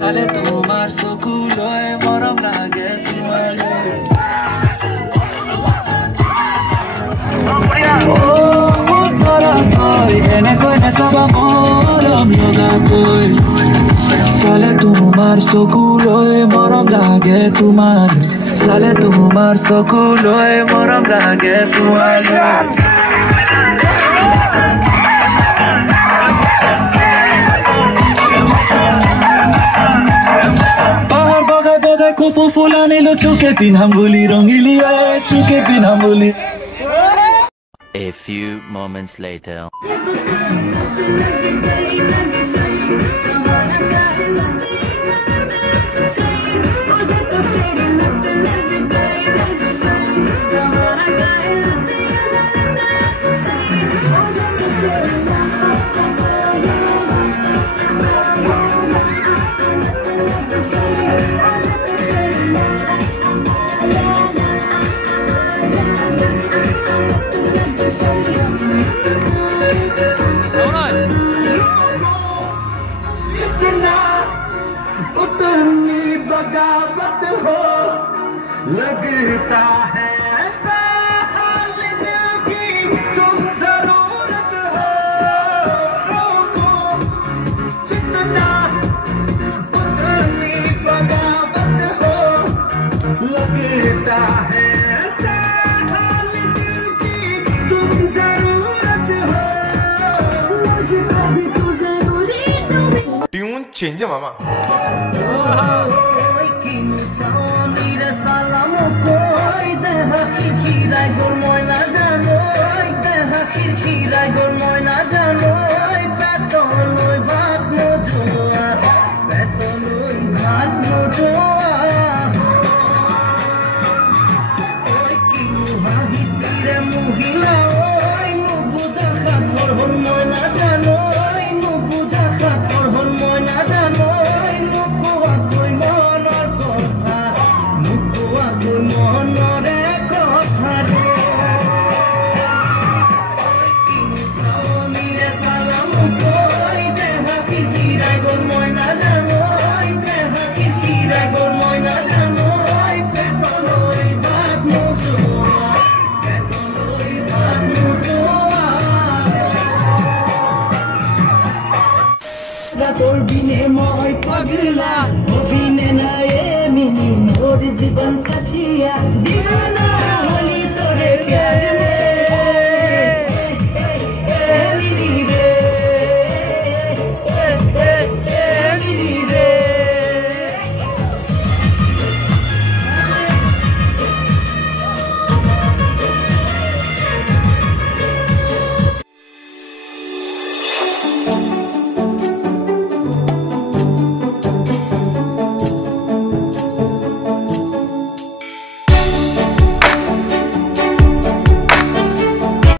সালে তোমার চকুলৈ মৰম লাগে তোমালৈ এনেকৈ নাচাবা মৰম লগাকৈ চালে তোমাৰ চকুলৈ মৰম লাগে তোমাৰ চালে তোমাৰ চকুলৈ মৰম লাগে তোমালৈ Kupu fulani lo chuke pinham boli rongili chuke pinham boli. A few moments later. बगावत हो लगता है ऐसा हाल दिल की तुम जरूरत हो जितना उतनी बगावत हो लगता है ऐसा हाल दिल की तुम जरूरत हो मुझे कभी तू जरूरी ट्यून चेंज है मामा Beton,